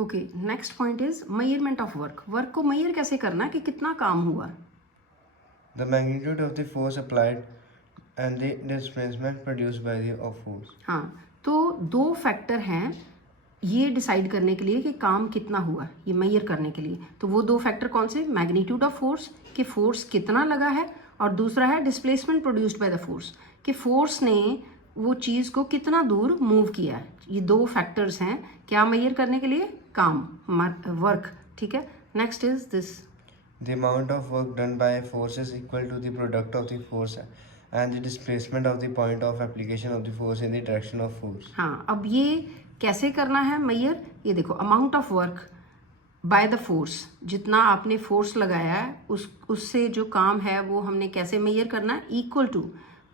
Okay, next point is measurement of work. Work को major कैसे करना कि कितना काम हुआ। The magnitude of the force applied and the displacement produced by the of force. हाँ, तो दो फैक्टर हैं ये डिसाइड करने के लिए कि काम कितना हुआ, ये मेजर करने के लिए। तो वो दो फैक्टर कौन से, मैग्नीट्यूड ऑफ फोर्स कि फोर्स कितना लगा है, और दूसरा है displacement produced by the force कि फोर्स ने वो चीज़ को कितना दूर मूव किया है। ये दो फैक्टर्स हैं क्या मेजर करने के लिए, काम, वर्क। ठीक है, next is this. The amount of work done by a force is equal to the product of the force and the displacement of the point of application of the force in the direction of force. हाँ, अब ये कैसे करना है major, ये देखो, amount of work by the force, जितना आपने फोर्स लगाया है उससे जो काम है वो हमने कैसे मेजर करना है, equal to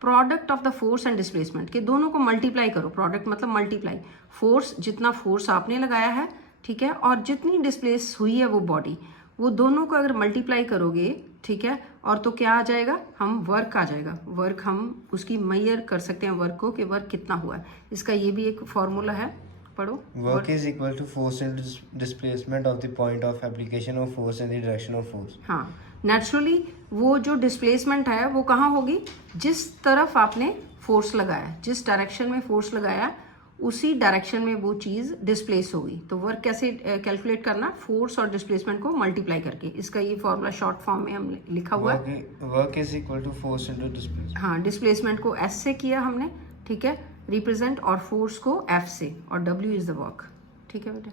product of the force and displacement के दोनों को मल्टीप्लाई करो। प्रोडक्ट मतलब मल्टीप्लाई, फोर्स जितना फोर्स आपने लगाया है, ठीक है, और जितनी डिस्प्लेस हुई है वो बॉडी, वो दोनों को अगर मल्टीप्लाई करोगे, ठीक है, और तो क्या आ जाएगा, हम वर्क आ जाएगा। वर्क हम उसकी मेजर कर सकते हैं वर्क को कि वर्क कितना हुआ है। इसका ये भी एक फॉर्मूला है, पढ़ो। Work is equal to force into displacement of the point of application of force in the direction of force. हाँ, नेचुरली वो जो डिस्प्लेसमेंट है वो कहाँ होगी, जिस तरफ आपने फोर्स लगाया, जिस डायरेक्शन में फोर्स लगाया उसी डायरेक्शन में वो चीज़ डिस्प्लेस होगी। तो वर्क कैसे कैलकुलेट करना, फोर्स और डिस्प्लेसमेंट को मल्टीप्लाई करके। इसका ये फॉर्मूला शॉर्ट फॉर्म में हम लिखा हुआ है। Work is equal to force into displacement. हाँ, डिस्प्लेसमेंट को एस से किया हमने, ठीक है, रिप्रेजेंट, और फोर्स को एफ से, और डब्ल्यू इज द वर्क। ठीक है बेटा।